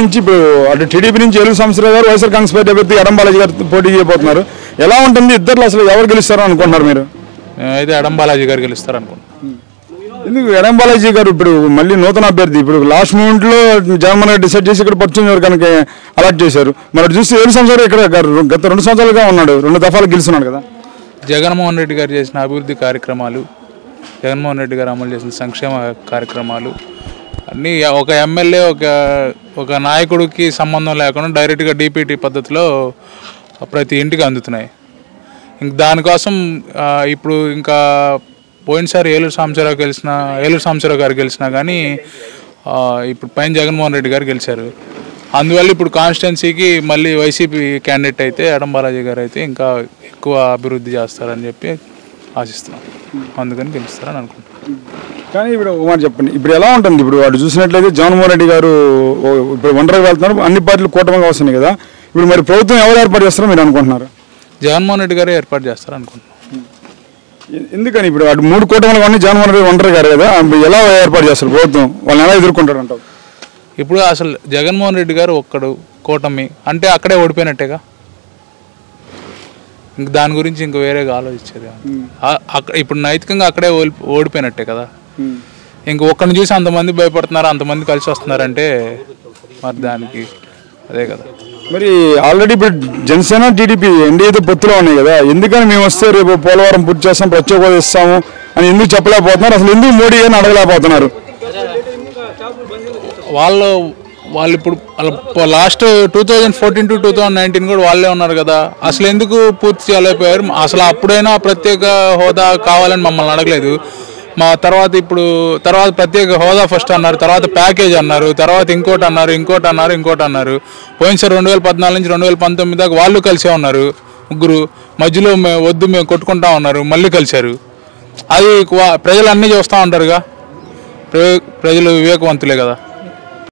నుంచి ఇప్పుడు అటు టీడీపీ నుంచి ఏలూరు సాంబశివరావు గారు, వైఎస్ఆర్ కాంగ్రెస్ పార్టీ అభ్యర్థి ఎడం బాలాజీ గారు పోటీ చేయబోతున్నారు. ఎలా ఉంటుంది ఇద్దరు అసలు ఎవరు గెలుస్తారో అనుకుంటున్నారు మీరు? అయితే ఎడం బాలాజీ గారు గెలుస్తారు అనుకుంటున్నాను. ఎందుకు ఎడం బాలాజీ గారు ఇప్పుడు మళ్ళీ నూతన అభ్యర్థి? ఇప్పుడు లాస్ట్ మూమెంట్లో జగన్మోహన్ రెడ్డి డిసైడ్ చేసి ఇక్కడ పశ్చిమ నియోజకవర్గానికి అలాట్ చేశారు. మరి చూస్తే ఏలూరు సాంబశివరావు ఇక్కడ గత 2 సంవత్సరాలుగా ఉన్నాడు, 2 దఫాలు గెలుస్తున్నాడు కదా. జగన్మోహన్ రెడ్డి గారు చేసిన అభివృద్ధి కార్యక్రమాలు, జగన్మోహన్ రెడ్డి గారు అమలు చేసిన సంక్షేమ కార్యక్రమాలు అన్నీ ఒక ఎమ్మెల్యే ఒక నాయకుడికి సంబంధం లేకుండా డైరెక్ట్గా డీపీటీ పద్ధతిలో ప్రతి ఇంటికి అందుతున్నాయి. ఇంక దానికోసం ఇప్పుడు ఇంకా పోయినసారి ఏలూరు సాంబశివరావు గారు గెలిచినా కానీ ఇప్పుడు పైన జగన్మోహన్ రెడ్డి గారు గెలిచారు. అందువల్ల ఇప్పుడు కాన్స్టిట్యున్సీకి మళ్ళీ వైసీపీ క్యాండిడేట్ అయితే ఎడం బాలాజీ గారు అయితే ఇంకా ఎక్కువ అభివృద్ధి చేస్తారని చెప్పి ఆశిస్తున్నాం. అందుకని గెలుస్తారని అనుకుంటున్నాం. కానీ ఇప్పుడు మాట చెప్పండి, ఇప్పుడు ఎలా ఉంటుంది? ఇప్పుడు వాడు చూసినట్లయితే జగన్మోహన్ రెడ్డి గారు ఇప్పుడు ఒంటరిగా వెళ్తున్నారు, అన్ని పార్టీలు కూటమిగా వస్తున్నాయి కదా. ఇప్పుడు మరి ప్రభుత్వం ఎవరు ఏర్పాటు చేస్తారో మీరు అనుకుంటున్నారు? జగన్మోహన్ రెడ్డి గారు ఏర్పాటు చేస్తారు అనుకుంటున్నాం. ఎందుకని ఇప్పుడు అటు 3 కూటమిలు కానీ జగన్మోహన్ రెడ్డి ఒంటరి గారు కదా, ఎలా ఏర్పాటు చేస్తారు ప్రభుత్వం? వాళ్ళని ఎలా ఎదుర్కొంటారు అంటారు? ఇప్పుడు అసలు జగన్మోహన్ రెడ్డి గారు ఒక్కడు కూటమి అంటే అక్కడే ఓడిపోయినట్టేగా. ఇంక దాని గురించి ఇంక వేరేగా ఆలోచించేది ఇప్పుడు నైతికంగా అక్కడే ఓడిపోయినట్టే కదా. ఇంక ఒక్కడిని చూసి అంతమంది భయపడుతున్నారు, అంతమంది కలిసి వస్తున్నారంటే మరి దానికి అదే కదా. మరి ఆల్రెడీ ఇప్పుడు జనసేన టీడీపీ ఎన్డీఏతో పొత్తులో ఉన్నాయి కదా, ఎందుకని మేము వస్తే రేపు పోలవరం పూర్తి చేస్తాం, ప్రత్యేక హోదా ఇస్తాము అని ఎందుకు చెప్పలేకపోతున్నారు? అసలు ఎందుకు మోడీ అని అడగలేకపోతున్నారు? వాళ్ళు ఇప్పుడు లాస్ట్ 2014 to 2019 కూడా వాళ్ళే ఉన్నారు కదా. అసలు ఎందుకు పూర్తి చేయలేకపోయారు? అసలు అప్పుడైనా ప్రత్యేక హోదా కావాలని మమ్మల్ని అడగలేదు. మా తర్వాత ప్రత్యేక హోదా ఫస్ట్ అన్నారు, తర్వాత ప్యాకేజ్ అన్నారు, తర్వాత ఇంకోటి అన్నారు. పోయినసారి 2014 నుంచి 2019 దాకా వాళ్ళు కలిసే ఉన్నారు ముగ్గురు. మధ్యలో మేము కొట్టుకుంటా ఉన్నారు, మళ్ళీ కలిశారు. అది ప్రజలు అన్నీ చూస్తూ ఉంటారుగా, ప్రజలు వివేకవంతులే కదా.